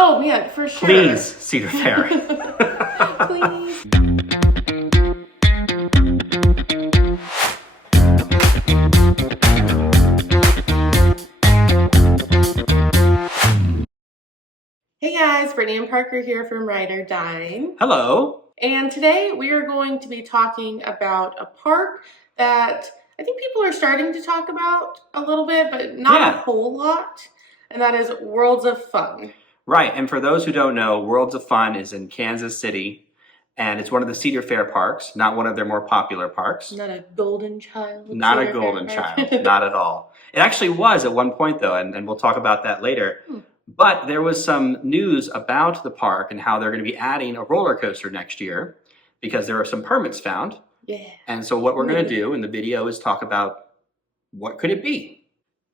Oh, yeah, for sure. Please, Cedar Fair. Please. Hey guys, Brittany and Parker here from Dine. Hello. And today we are going to be talking about a park that I think people are starting to talk about a little bit, but not a whole lot. And that is Worlds of Fun. Right, and for those who don't know, Worlds of Fun is in Kansas City, and it's one of the Cedar Fair parks, not one of their more popular parks. Not a golden child. Not a golden child, not at all. It actually was at one point though, and we'll talk about that later. But there was some news about the park and how they're going to be adding a roller coaster next year because there are some permits found. Yeah. And so what we're going to do in the video is talk about what could it be.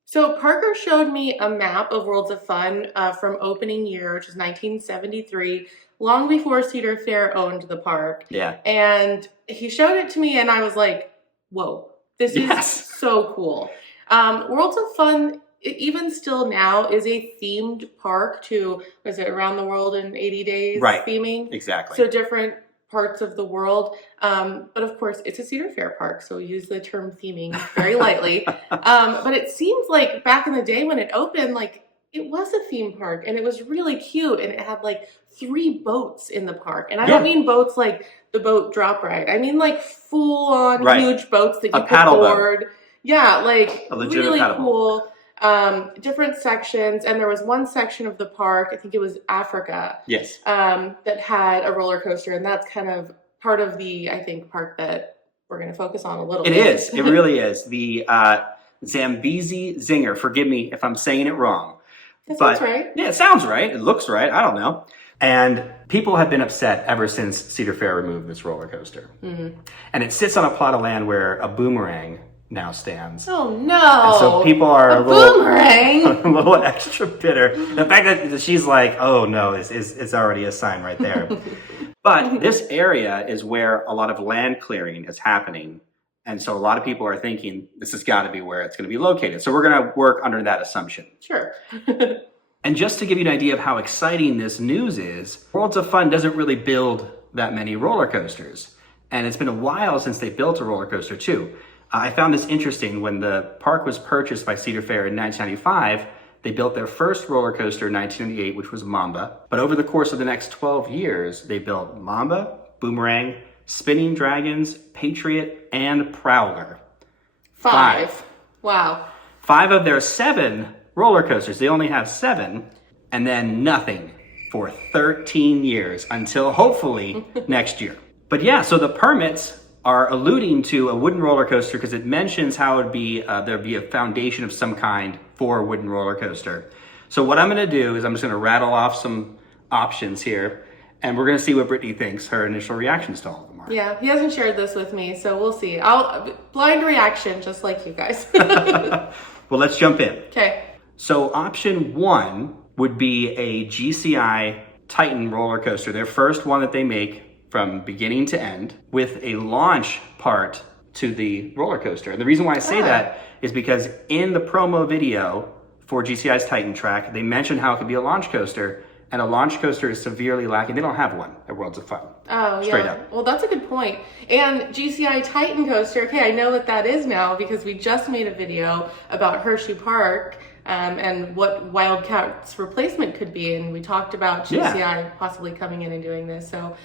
So Parker showed me a map of Worlds of Fun from opening year, which is 1973, long before Cedar Fair owned the park. Yeah. And he showed it to me and I was like, whoa, this is so cool. Worlds of Fun, even still now, is a themed park to, was it Around the World in 80 Days theming? Exactly. So different parts of the world. But of course, it's a Cedar Fair park, so we use the term theming very lightly. But it seems like back in the day when it opened, like it was a theme park and it was really cute and it had like 3 boats in the park. And I don't mean boats like the boat drop ride. I mean like full on huge boats that you could board. Yeah, like really cool. Different sections, and there was one section of the park, I think it was Africa, that had a roller coaster, and that's kind of part of the, I think, park that we're going to focus on a little bit. It is. It really is. The Zambezi Zinger. Forgive me if I'm saying it wrong. That sounds right. Yeah, it sounds right. It looks right. I don't know. And people have been upset ever since Cedar Fair removed this roller coaster. And it sits on a plot of land where a boomerang now stands. Oh no! And so people are a little extra bitter. The fact that she's like, oh no, is already a sign right there. But this area is where a lot of land clearing is happening. And so a lot of people are thinking this has got to be where it's going to be located. So we're going to work under that assumption. Sure. And just to give you an idea of how exciting this news is, Worlds of Fun doesn't really build that many roller coasters. And it's been a while since they built a roller coaster too. I found this interesting. When the park was purchased by Cedar Fair in 1995, they built their first roller coaster in 1998, which was Mamba. But over the course of the next 12 years, they built Mamba, Boomerang, Spinning Dragons, Patriot, and Prowler. 5. Wow. 5 of their 7 roller coasters. They only have 7, and then nothing for 13 years until hopefully next year. But yeah, so the permits are alluding to a wooden roller coaster because it mentions how it would be there'd be a foundation of some kind for a wooden roller coaster. So what I'm going to do is I'm just going to rattle off some options here, and we're going to see what Brittany thinks her initial reactions to all of them are. Yeah, he hasn't shared this with me, so we'll see. Blind reaction, just like you guys. Well, let's jump in. Okay. So option 1 would be a GCI Titan roller coaster, their first one that they make from beginning to end, with a launch part to the roller coaster. And the reason why I say that is because in the promo video for GCI's Titan track, they mentioned how it could be a launch coaster, and a launch coaster is severely lacking. They don't have one at Worlds of Fun. Oh, Straight up. Well, that's a good point. And GCI Titan coaster, okay, I know what that is now because we just made a video about Hershey Park and what Wildcat's replacement could be, and we talked about GCI possibly coming in and doing this. So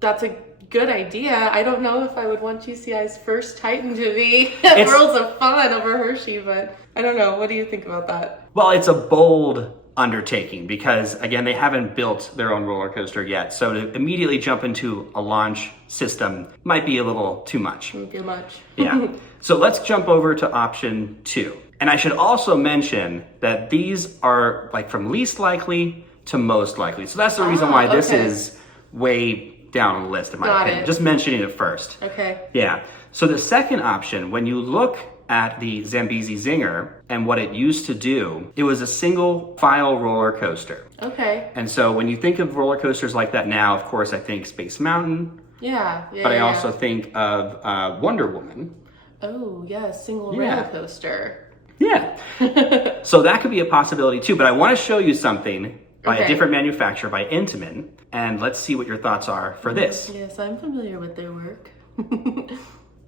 that's a good idea. I don't know if I would want GCI's first Titan to be at Worlds of Fun over Hershey, but I don't know. What do you think about that? Well, it's a bold undertaking because, again, they haven't built their own roller coaster yet. So to immediately jump into a launch system might be a little too much. Too much. Yeah. So let's jump over to option 2. And I should also mention that these are like from least likely to most likely. So that's the reason why this is way down on the list in my opinion. Just mentioning it first. Okay. Yeah. So the second option, when you look at the Zambezi Zinger and what it used to do, it was a single file roller coaster. Okay. And so when you think of roller coasters like that now, of course, I think Space Mountain. But I also think of Wonder Woman. Oh, yeah, single rail coaster. Yeah. So that could be a possibility too, but I want to show you something by a Okay. different manufacturer, by Intamin. And let's see what your thoughts are for this. Yes, I'm familiar with their work.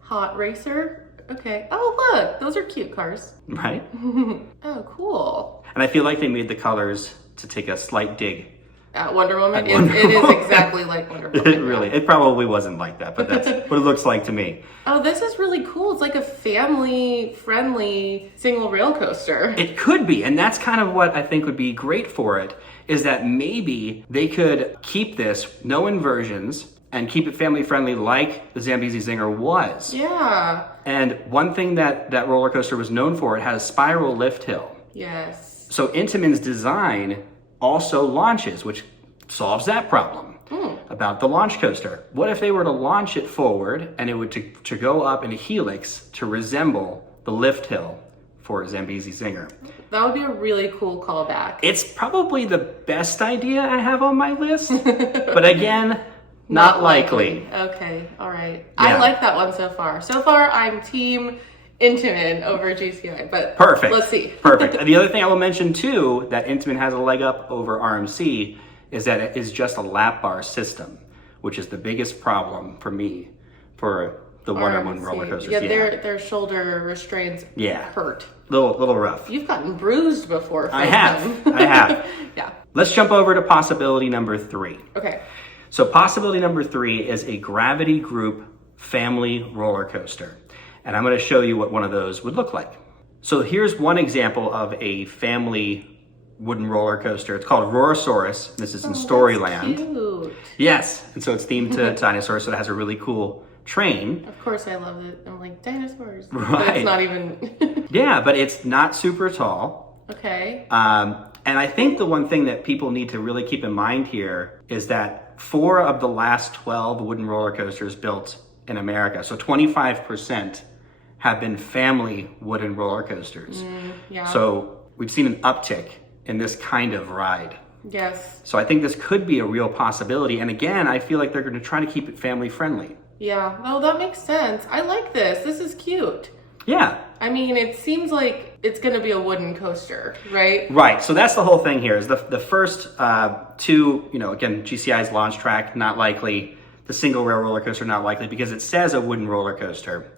Hot Racer. Okay. Oh, look, those are cute cars. Right? Oh, cool. And I feel like they made the colors to take a slight dig. At Wonder Woman, At Wonder it is Woman. exactly like Wonder Woman. It really, it probably wasn't like that, but that's what it looks like to me. Oh, this is really cool. It's like a family-friendly single rail coaster. It could be, and that's kind of what I think would be great for it, is that maybe they could keep this, no inversions, and keep it family-friendly like the Zambezi Zinger was. Yeah. And one thing that roller coaster was known for, it has a spiral lift hill. Yes. So Intamin's design also launches, which solves that problem about the launch coaster. What if they were to launch it forward and it would to go up in a helix to resemble the lift hill for a Zambezi Zinger? That would be a really cool callback. It's probably the best idea I have on my list, but again, not likely. Okay, all right. Yeah. I like that one so far. So far, I'm team Intamin over GCI, but Perfect. let's see. Perfect. And the other thing I will mention too, that Intamin has a leg up over RMC, is that it is just a lap bar system, which is the biggest problem for me for the Wonder Woman roller coasters. Yeah, their shoulder restraints hurt. Little rough. You've gotten bruised before. I have. I have. Yeah. Let's jump over to possibility number 3. Okay. So possibility number 3 is a Gravity Group family roller coaster. And I'm going to show you what one of those would look like. So here's one example of a family wooden roller coaster. It's called Rorosaurus. This is in Storyland. Cute. Yes. And so it's themed to dinosaurs, so it has a really cool train. Of course, I love it. I'm like, dinosaurs. Right. But it's not even. Yeah, but it's not super tall. Okay. And I think the one thing that people need to really keep in mind here is that 4 of the last 12 wooden roller coasters built in America, so 25%, have been family wooden roller coasters. Yeah. So we've seen an uptick in this kind of ride. Yes. So I think this could be a real possibility. And again, I feel like they're going to try to keep it family friendly. Yeah. Oh, that makes sense. I like this. This is cute. Yeah. I mean, it seems like it's going to be a wooden coaster, right? Right. So that's the whole thing here is the first 2, again, GCI's launch track, not likely. The single rail roller coaster, not likely, because it says a wooden roller coaster.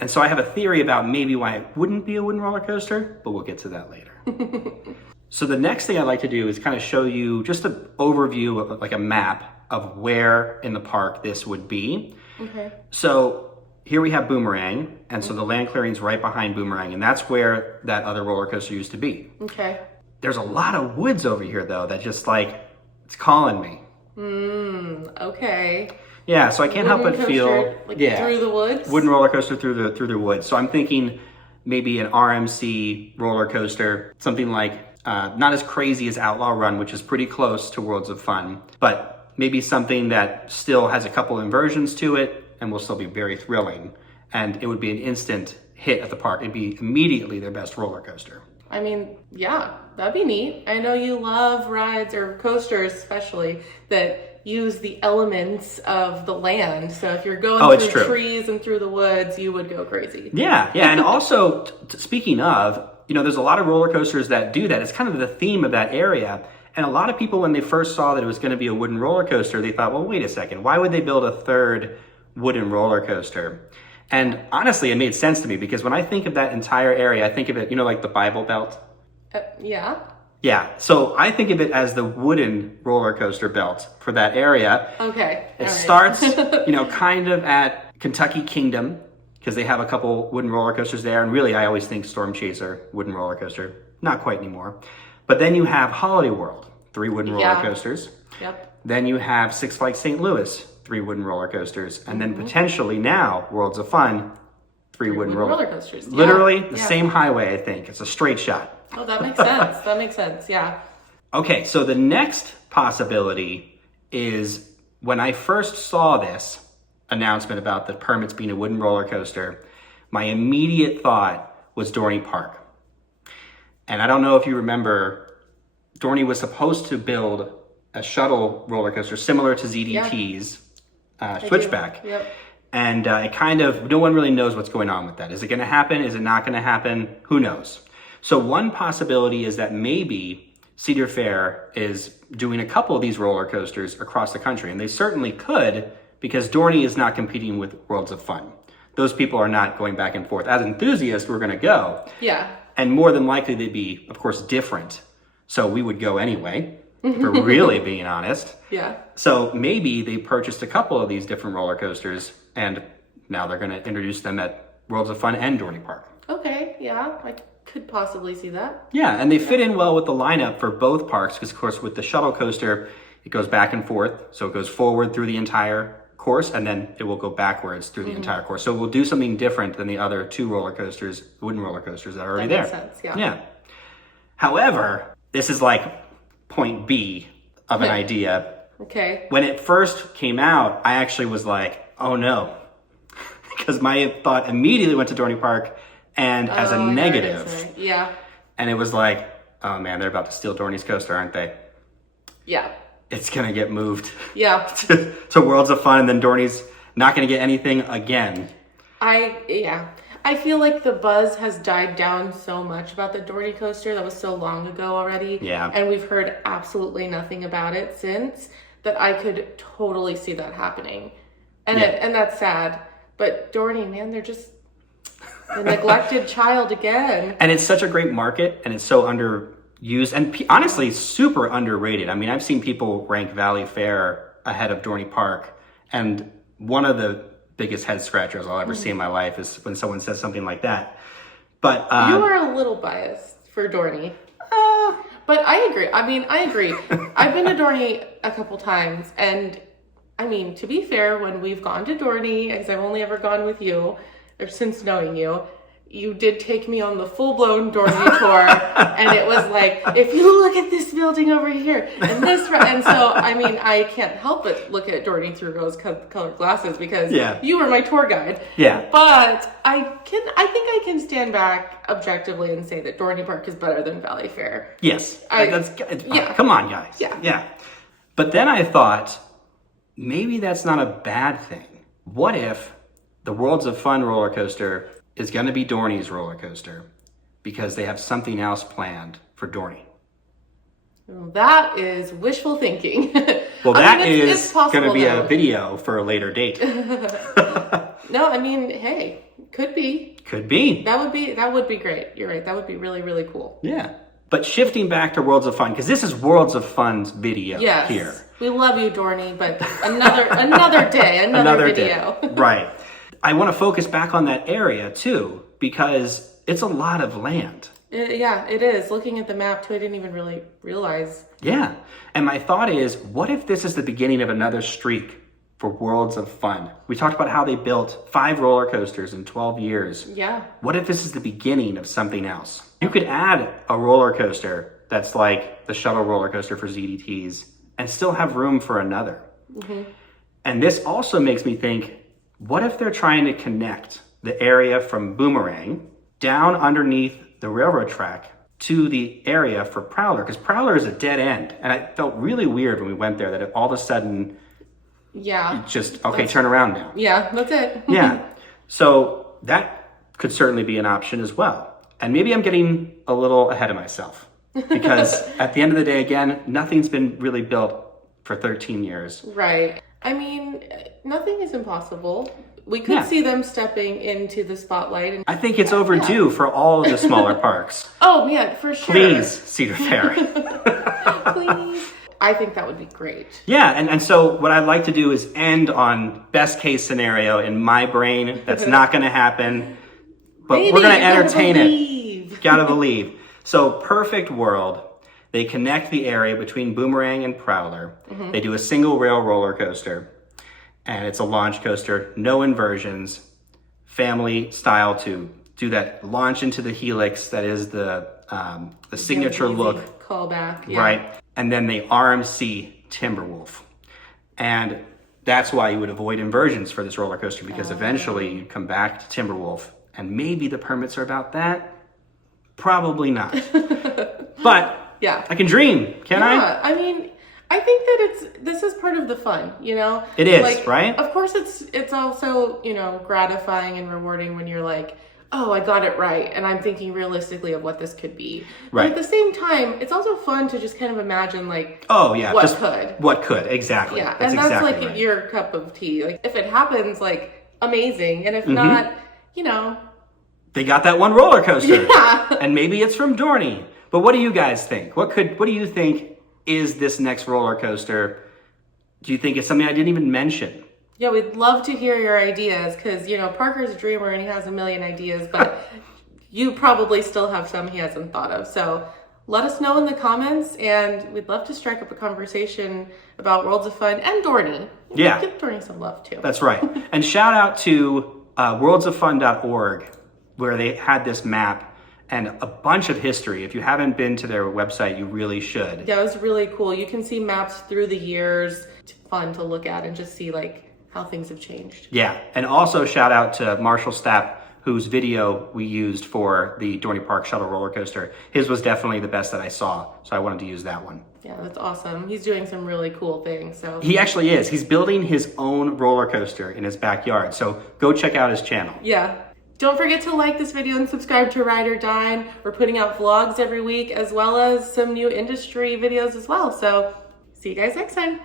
And so I have a theory about maybe why it wouldn't be a wooden roller coaster, but we'll get to that later. So the next thing I'd like to do is kind of show you just an overview of like a map of where in the park this would be. Okay. So here we have Boomerang, and so the land clearing's right behind Boomerang, and that's where that other roller coaster used to be. Okay. There's a lot of woods over here though that just it's calling me. Okay. Yeah, so I can't help Wooden but feel coaster, through the woods. wooden roller coaster through the woods. So I'm thinking maybe an RMC roller coaster, something like not as crazy as Outlaw Run, which is pretty close to Worlds of Fun, but maybe something that still has a couple inversions to it and will still be very thrilling. And it would be an instant hit at the park. It'd be immediately their best roller coaster. I mean, yeah, that'd be neat. I know you love rides or coasters, especially that use the elements of the land. So if you're going through trees and through the woods, you would go crazy. Yeah. And also, speaking of, there's a lot of roller coasters that do that. It's kind of the theme of that area. And a lot of people, when they first saw that it was going to be a wooden roller coaster, they thought, well, wait a second, why would they build a third wooden roller coaster? And honestly, it made sense to me because when I think of that entire area, I think of it, like the Bible Belt. Yeah. Yeah, so I think of it as the wooden roller coaster belt for that area. Okay. It starts, kind of at Kentucky Kingdom, because they have a couple wooden roller coasters there. And really, I always think Storm Chaser, wooden roller coaster. Not quite anymore. But then you have Holiday World, 3 wooden roller coasters. Yep. Then you have Six Flags St. Louis, 3 wooden roller coasters. And then potentially now, Worlds of Fun, 3 wooden roller coasters. Literally the same highway, I think. It's a straight shot. Oh, that makes sense. That makes sense. Yeah. Okay, so the next possibility is when I first saw this announcement about the permits being a wooden roller coaster, my immediate thought was Dorney Park. And I don't know if you remember, Dorney was supposed to build a shuttle roller coaster similar to ZDT's Switchback. Yep. And no one really knows what's going on with that. Is it going to happen? Is it not going to happen? Who knows? So one possibility is that maybe Cedar Fair is doing a couple of these roller coasters across the country, and they certainly could, because Dorney is not competing with Worlds of Fun. Those people are not going back and forth. As enthusiasts, we're going to go. Yeah. And more than likely, they'd be, of course, different. So we would go anyway, if we're really being honest. Yeah. So maybe they purchased a couple of these different roller coasters, and now they're going to introduce them at Worlds of Fun and Dorney Park. Okay, yeah, I could possibly see that. Yeah, and they fit in well with the lineup for both parks, because, of course, with the shuttle coaster, it goes back and forth. So it goes forward through the entire course, and then it will go backwards through the entire course. So we'll do something different than the other two roller coasters, wooden roller coasters that are already there. Makes sense, yeah. Yeah. However, this is like point B of an idea. Okay. When it first came out, I actually was like, oh no. Because my thought immediately went to Dorney Park and as a negative. Right. Yeah. And it was like, oh man, they're about to steal Dorney's coaster, aren't they? Yeah. It's going to get moved Yeah. to Worlds of Fun, and then Dorney's not going to get anything again. I feel like the buzz has died down so much about the Dorney coaster. That was so long ago already. Yeah. And we've heard absolutely nothing about it since, that I could totally see that happening. And and that's sad. But Dorney, man, they're just the neglected child again. And it's such a great market, and it's so underused, and honestly, super underrated. I mean, I've seen people rank Valley Fair ahead of Dorney Park, and one of the biggest head scratchers I'll ever see in my life is when someone says something like that. But you are a little biased for Dorney. But I agree. I agree. I've been to Dorney a couple times, and I mean, to be fair, when we've gone to Dorney, because I've only ever gone with you, or since knowing you, you did take me on the full-blown Dorney tour, and it was like, if you look at this building over here, and this, and so, I mean, I can't help but look at Dorney through rose-colored glasses, because you were my tour guide. Yeah. But I think I can stand back objectively and say that Dorney Park is better than Valley Fair. Yes. Come on, guys. Yeah. But then I thought, maybe that's not a bad thing. What if the Worlds of Fun roller coaster is going to be Dorney's roller coaster because they have something else planned for Dorney? Well, that is wishful thinking. Well, it's going to be a video for a later date. No, I mean, hey, could be. Could be. That would be great. You're right. That would be really, really cool. Yeah. But shifting back to Worlds of Fun, because this is Worlds of Fun's video here. We love you, Dorney, but another day, another video. Day. Right. I want to focus back on that area too, because it's a lot of land. It is. Looking at the map too, I didn't even really realize. Yeah. And my thought is, what if this is the beginning of another streak for Worlds of Fun? We talked about how they built 5 roller coasters in 12 years. Yeah. What if this is the beginning of something else? You could add a roller coaster that's like the shuttle roller coaster for ZDTs and still have room for another. Mm-hmm. And this also makes me think, what if they're trying to connect the area from Boomerang down underneath the railroad track to the area for Prowler? Because Prowler is a dead end. And it felt really weird when we went there that it, all of a sudden, turn around now. Yeah, that's it. Yeah. So that could certainly be an option as well. And maybe I'm getting a little ahead of myself, because at the end of the day, again, nothing's been really built for 13 years. Right. I mean, nothing is impossible. We could see them stepping into the spotlight. And I think it's overdue for all of the smaller parks. Oh, yeah, for sure. Please, Cedar Fair. Please. I think that would be great. Yeah, and so what I'd like to do is end on best case scenario in my brain. That's not going to happen, but we're going to entertain it. Gotta believe. So perfect world. They connect the area between Boomerang and Prowler. Mm-hmm. They do a single rail roller coaster, and it's a launch coaster, no inversions, family style to do that launch into the helix. That is the signature look. Callback. Yeah. Right. And then they RMC Timberwolf. And that's why you would avoid inversions for this roller coaster, because eventually you come back to Timberwolf, and maybe the permits are about that. Probably not. But yeah, I can dream, can I? Yeah, I mean, I think that this is part of the fun, you know? It is, right? Of course it's also, you know, gratifying and rewarding when you're like, oh, I got it right, and I'm thinking realistically of what this could be. But Right. at the same time, it's also fun to just kind of imagine like, Oh yeah, what just could. what could, exactly. Yeah, That's and that's exactly like right. your cup of tea. Like if it happens, like amazing, and if not, you know, They got that one roller coaster. yeah. And maybe it's from Dorney. But what do you guys think? What do you think is this next roller coaster? Do you think it's something I didn't even mention? Yeah, we'd love to hear your ideas because, you know, Parker's a dreamer and he has a million ideas, but you probably still have some he hasn't thought of. So let us know in the comments, and we'd love to strike up a conversation about Worlds of Fun and Dorney. Yeah. Give Dorney some love too. That's right. And shout out to worldsoffun.org, where they had this map and a bunch of history. If you haven't been to their website, you really should. Yeah, it was really cool. You can see maps through the years. It's fun to look at and just see like how things have changed. Yeah, and also shout out to Marshall Stapp, whose video we used for the Dorney Park shuttle roller coaster. His was definitely the best that I saw, so I wanted to use that one. Yeah, that's awesome. He's doing some really cool things. So He actually is. He's building his own roller coaster in his backyard, so go check out his channel. yeah. Don't forget to like this video and subscribe to Ride or Dine. We're putting out vlogs every week as well as some new industry videos as well. So see you guys next time.